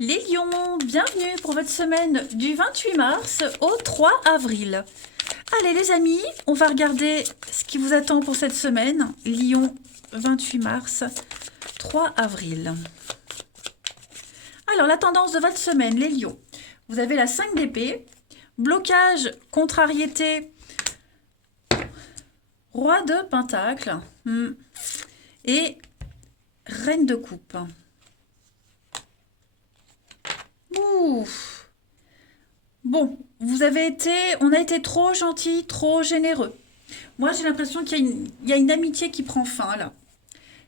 Les lions, bienvenue pour votre semaine du 28 mars au 3 avril. Allez les amis, on va regarder ce qui vous attend pour cette semaine. Lion, 28 mars, 3 avril. Alors la tendance de votre semaine, les lions. Vous avez la 5 d'épée, blocage, contrariété, roi de pentacle et reine de coupe. Ouf. Bon, on a été trop gentil, trop généreux. Moi, j'ai l'impression qu'il y a une amitié qui prend fin, là.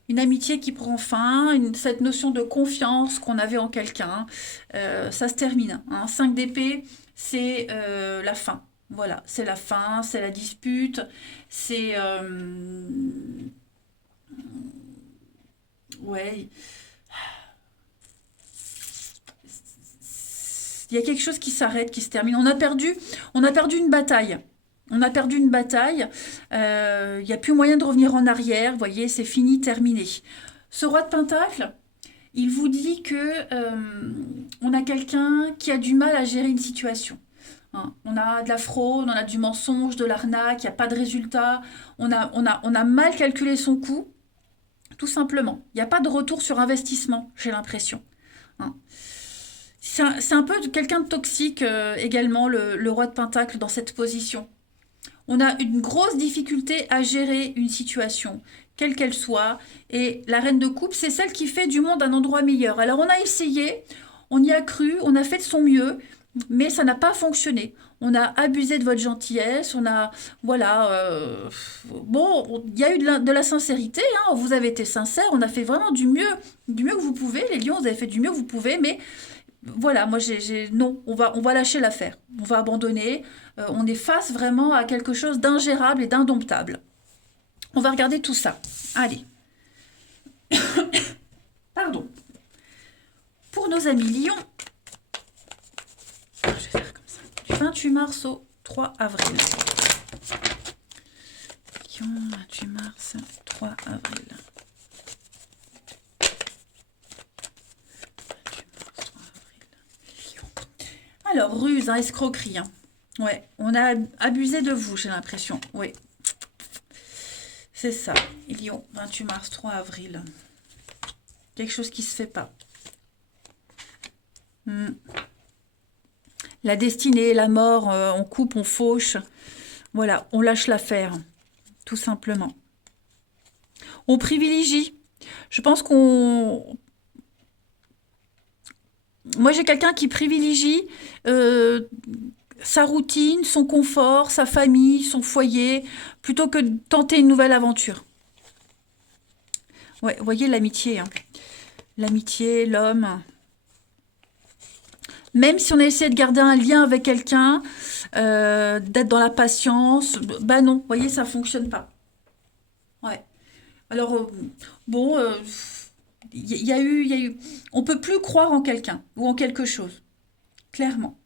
Une amitié qui prend fin, cette notion de confiance qu'on avait en quelqu'un, ça se termine. 5 d'épée, c'est la fin. Voilà, c'est la fin, c'est la dispute, c'est... ouais, il y a quelque chose qui s'arrête, qui se termine. On a perdu une bataille. On a perdu une bataille. Il n'y a plus moyen de revenir en arrière. Vous voyez, c'est fini, terminé. Ce roi de Pentacle, il vous dit que on a quelqu'un qui a du mal à gérer une situation. On a de la fraude, on a du mensonge, de l'arnaque, il n'y a pas de résultat. On a mal calculé son coût, tout simplement. Il n'y a pas de retour sur investissement, j'ai l'impression. Hein. C'est un peu quelqu'un de toxique également, le roi de Pentacle, dans cette position. On a une grosse difficulté à gérer une situation, quelle qu'elle soit. Et la reine de coupe, c'est celle qui fait du monde un endroit meilleur. Alors on a essayé, on y a cru, on a fait de son mieux, mais ça n'a pas fonctionné. On a abusé de votre gentillesse, on a... Voilà. Bon, il y a eu de la sincérité, hein, vous avez été sincère, on a fait vraiment du mieux que vous pouvez. Les lions, vous avez fait du mieux que vous pouvez, mais voilà, moi non, on va lâcher l'affaire. On va abandonner. On est face vraiment à quelque chose d'ingérable et d'indomptable. On va regarder tout ça. Allez. Pardon. Pour nos amis Lions, je vais faire comme ça. Du 28 mars au 3 avril. Lion, 28 mars, 3 avril. Alors, ruse, escroquerie. Ouais, on a abusé de vous, j'ai l'impression. Oui, c'est ça. Lion, 28 mars, 3 avril. Quelque chose qui se fait pas. La destinée, la mort, on coupe, on fauche. Voilà, on lâche l'affaire, tout simplement. On privilégie. Je pense qu'on... Moi, j'ai quelqu'un qui privilégie sa routine, son confort, sa famille, son foyer, plutôt que de tenter une nouvelle aventure. Ouais, vous voyez l'amitié. L'amitié, l'homme. Même si on essaie de garder un lien avec quelqu'un, d'être dans la patience, bah non, vous voyez, ça fonctionne pas. Ouais. Alors, bon, il y a eu... On peut plus croire en quelqu'un ou en quelque chose, clairement.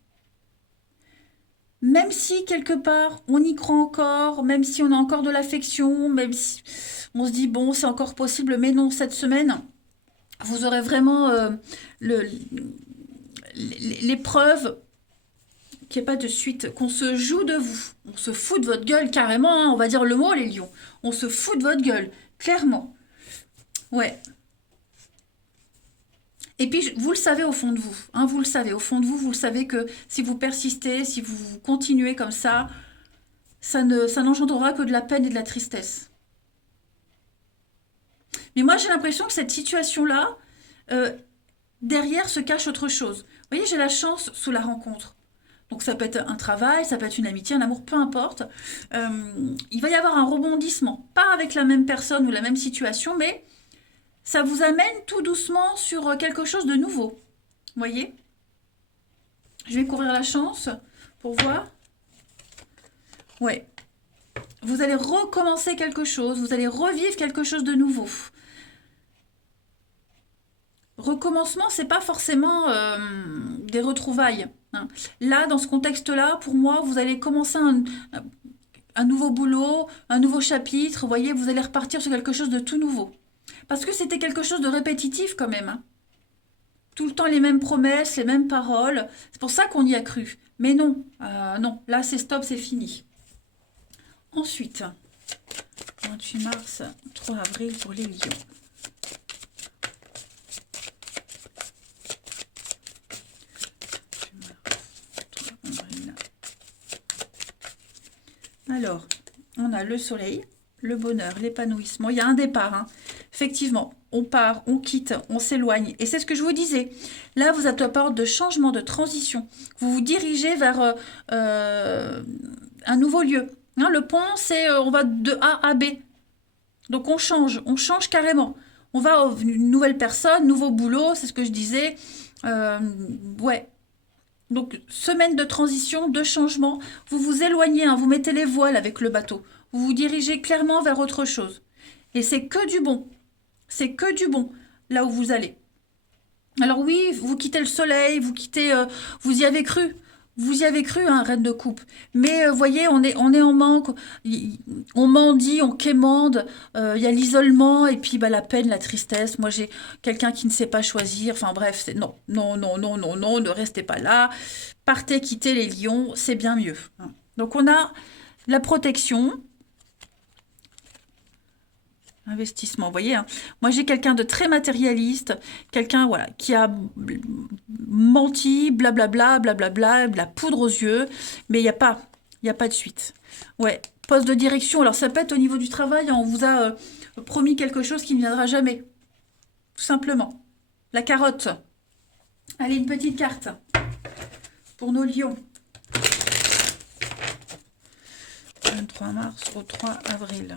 Même si quelque part on y croit encore, même si on a encore de l'affection, même si on se dit bon c'est encore possible, mais non, cette semaine, vous aurez vraiment le, les preuves qu'il n'y ait pas de suite, qu'on se joue de vous, on se fout de votre gueule carrément, on va dire le mot les lions, on se fout de votre gueule, clairement. Ouais. Et puis, vous le savez au fond de vous, vous le savez, au fond de vous, vous le savez que si vous persistez, si vous continuez comme ça n'engendrera que de la peine et de la tristesse. Mais moi, j'ai l'impression que cette situation-là, euh, derrière se cache autre chose. Vous voyez, j'ai la chance sous la rencontre. Donc ça peut être un travail, ça peut être une amitié, un amour, peu importe. Il va y avoir un rebondissement. Pas avec la même personne ou la même situation, mais ça vous amène tout doucement sur quelque chose de nouveau. Vous voyez? Je vais couvrir la chance pour voir. Ouais. Vous allez recommencer quelque chose, vous allez revivre quelque chose de nouveau. Recommencement, c'est pas forcément des retrouvailles. Là, dans ce contexte-là, pour moi, vous allez commencer un nouveau boulot, un nouveau chapitre. Vous voyez, vous allez repartir sur quelque chose de tout nouveau. Parce que c'était quelque chose de répétitif quand même. tout le temps les mêmes promesses, les mêmes paroles. C'est pour ça qu'on y a cru. Mais non, non, là c'est stop, c'est fini. Ensuite, 28 mars, 3 avril pour les lions. Alors, on a le soleil, le bonheur, l'épanouissement. Il y a un départ, hein. Effectivement, on part, on quitte, on s'éloigne. Et c'est ce que je vous disais. Là, vous êtes à période de changement, de transition. Vous vous dirigez vers un nouveau lieu. Hein, le point, c'est on va de A à B. Donc on change carrément. On va à une nouvelle personne, nouveau boulot, c'est ce que je disais. Ouais. Donc, semaine de transition, de changement. Vous vous éloignez, hein, vous mettez les voiles avec le bateau. Vous vous dirigez clairement vers autre chose. Et c'est que du bon. C'est que du bon, là où vous allez. Alors oui, vous quittez le soleil, vous quittez... vous y avez cru. Vous y avez cru, hein, reine de coupe. Mais voyez, on est en manque. On mendie, on quémande. Il y a l'isolement et puis bah, la peine, la tristesse. Moi, j'ai quelqu'un qui ne sait pas choisir. Enfin bref, c'est non, non, non, non, non, non, ne restez pas là. Partez, quittez les lions, c'est bien mieux. Donc on a la protection. Investissement, vous voyez, hein. Moi j'ai quelqu'un de très matérialiste, quelqu'un voilà, qui a menti, blablabla, blablabla, de la poudre aux yeux, mais il n'y a pas de suite. Ouais, poste de direction, alors ça peut être au niveau du travail, hein, on vous a promis quelque chose qui ne viendra jamais, tout simplement. La carotte. Allez, une petite carte pour nos lions. 23 mars au 3 avril.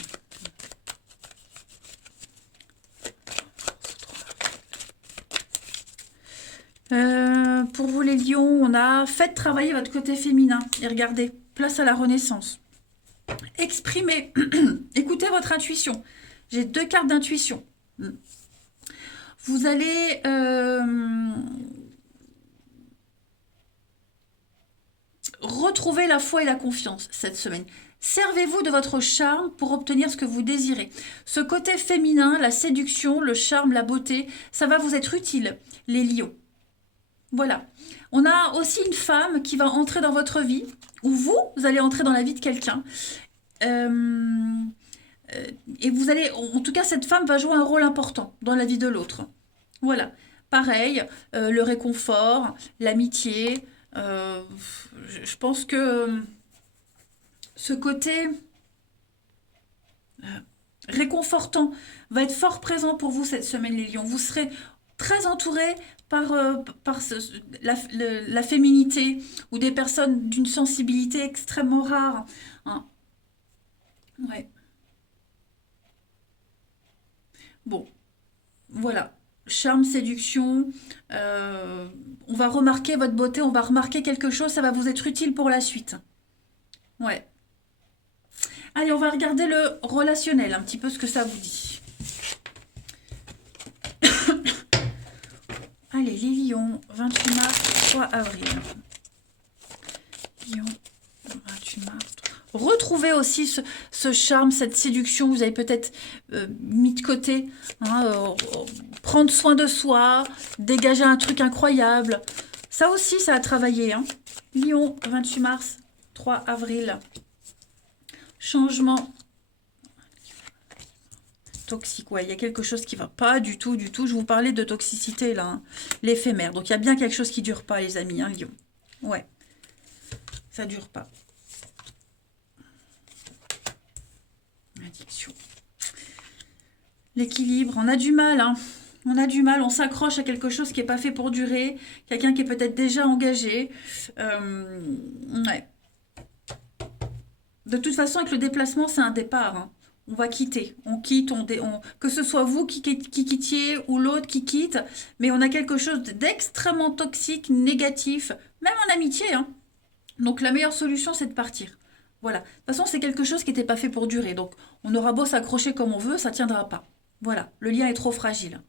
Pour vous les lions, on a faites travailler votre côté féminin. Et regardez, place à la renaissance. Exprimez, écoutez votre intuition. J'ai 2 cartes d'intuition. Vous allez retrouver la foi et la confiance cette semaine. Servez-vous de votre charme pour obtenir ce que vous désirez. Ce côté féminin, la séduction, le charme, la beauté, ça va vous être utile, les lions. Voilà. On a aussi une femme qui va entrer dans votre vie, ou vous allez entrer dans la vie de quelqu'un. Et vous allez, en tout cas, cette femme va jouer un rôle important dans la vie de l'autre. Voilà. Pareil, le réconfort, l'amitié. Je pense que ce côté réconfortant va être fort présent pour vous cette semaine, les lions. Vous serez très entourés par la féminité ou des personnes d'une sensibilité extrêmement rare. Hein. Ouais. Bon, voilà. Charme, séduction. On va remarquer votre beauté, on va remarquer quelque chose, ça va vous être utile pour la suite. Ouais. Allez, on va regarder le relationnel, un petit peu ce que ça vous dit. Allez, les lions, 28 mars, 3 avril. Lion, 28 mars. Retrouvez aussi ce charme, cette séduction, vous avez peut-être mis de côté. Hein, prendre soin de soi, dégager un truc incroyable. Ça aussi, ça a travaillé. Hein. Lion, 28 mars, 3 avril. Changement. Toxique, ouais, il y a quelque chose qui va pas du tout, du tout. Je vous parlais de toxicité, là, hein. L'éphémère. Donc, il y a bien quelque chose qui dure pas, les amis, hein, Lion. Ouais, ça dure pas. Addiction. L'équilibre, on a du mal, hein. On a du mal, on s'accroche à quelque chose qui n'est pas fait pour durer. Quelqu'un qui est peut-être déjà engagé. Ouais. De toute façon, avec le déplacement, c'est un départ, hein. On va quitter, on quitte, que ce soit vous qui quittiez ou l'autre qui quitte, mais on a quelque chose d'extrêmement toxique, négatif, même en amitié. Hein. Donc la meilleure solution, c'est de partir. Voilà. De toute façon, c'est quelque chose qui n'était pas fait pour durer. Donc on aura beau s'accrocher comme on veut, ça ne tiendra pas. Voilà, le lien est trop fragile.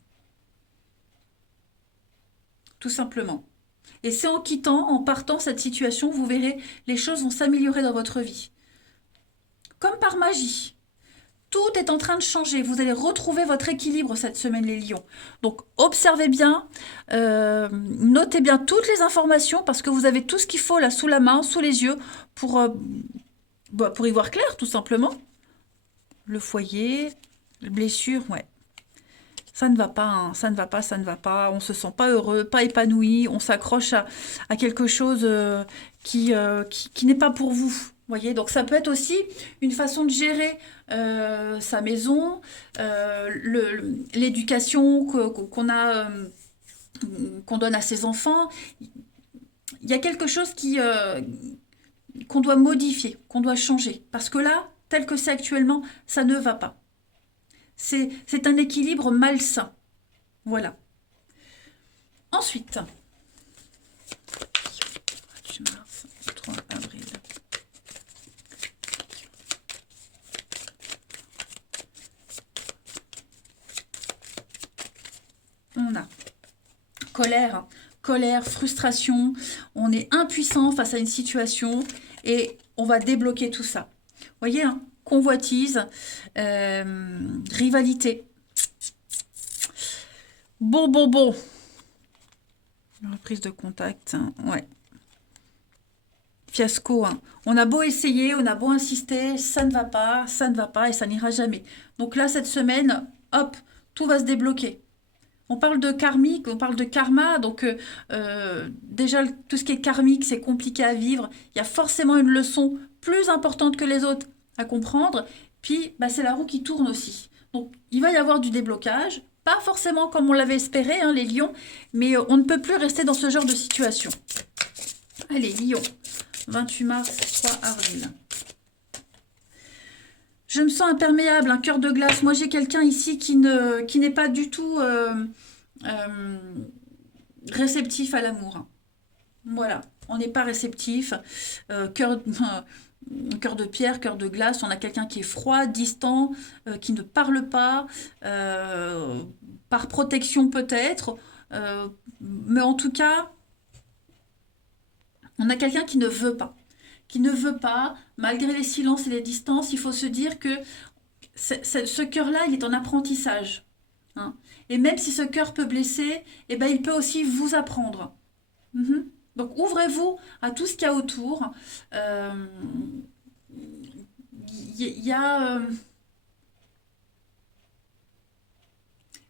Tout simplement. Et c'est en quittant, en partant cette situation, vous verrez, les choses vont s'améliorer dans votre vie. Comme par magie. Tout est en train de changer. Vous allez retrouver votre équilibre cette semaine, les lions. Donc, observez bien, notez bien toutes les informations parce que vous avez tout ce qu'il faut là sous la main, sous les yeux pour y voir clair, tout simplement. Le foyer, les blessures, ouais. Ça ne va pas, hein, ça ne va pas, ça ne va pas. On se sent pas heureux, pas épanoui. On s'accroche à quelque chose qui n'est pas pour vous. Voyez, donc ça peut être aussi une façon de gérer sa maison, l'éducation qu'on a, qu'on donne à ses enfants. Il y a quelque chose qu'on doit modifier, qu'on doit changer. Parce que là, tel que c'est actuellement, ça ne va pas. C'est un équilibre malsain. Voilà. Ensuite, mars, 3 avril. On a colère, frustration. On est impuissant face à une situation et on va débloquer tout ça. Vous voyez, hein, convoitise, rivalité. Bon. Reprise de contact, hein, ouais. Fiasco, hein. On a beau essayer, on a beau insister, ça ne va pas et ça n'ira jamais. Donc là, cette semaine, hop, tout va se débloquer. On parle de karmique, on parle de karma, donc déjà tout ce qui est karmique, c'est compliqué à vivre. Il y a forcément une leçon plus importante que les autres à comprendre. Puis bah, c'est la roue qui tourne aussi. Donc il va y avoir du déblocage, pas forcément comme on l'avait espéré, hein, les lions, mais on ne peut plus rester dans ce genre de situation. Allez, lion, 28 mars, 3 avril. Je me sens imperméable, un cœur de glace. Moi, j'ai quelqu'un ici qui n'est pas du tout réceptif à l'amour. Voilà, on n'est pas réceptif. Cœur de pierre, cœur de glace. On a quelqu'un qui est froid, distant, qui ne parle pas, par protection peut-être. Mais en tout cas, on a quelqu'un qui ne veut pas. Malgré les silences et les distances, il faut se dire que ce cœur-là, il est en apprentissage. Hein. Et même si ce cœur peut blesser, eh ben, il peut aussi vous apprendre. Donc, ouvrez-vous à tout ce qu'il y a autour. Y a...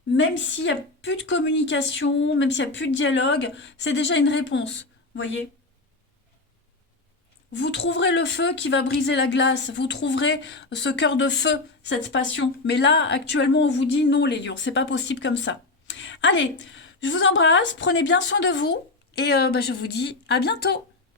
même s'il n'y a plus de communication, même s'il n'y a plus de dialogue, c'est déjà une réponse. Vous voyez ? Vous trouverez le feu qui va briser la glace, vous trouverez ce cœur de feu, cette passion. Mais là, actuellement, on vous dit non, les lions, c'est pas possible comme ça. Allez, je vous embrasse, prenez bien soin de vous et je vous dis à bientôt.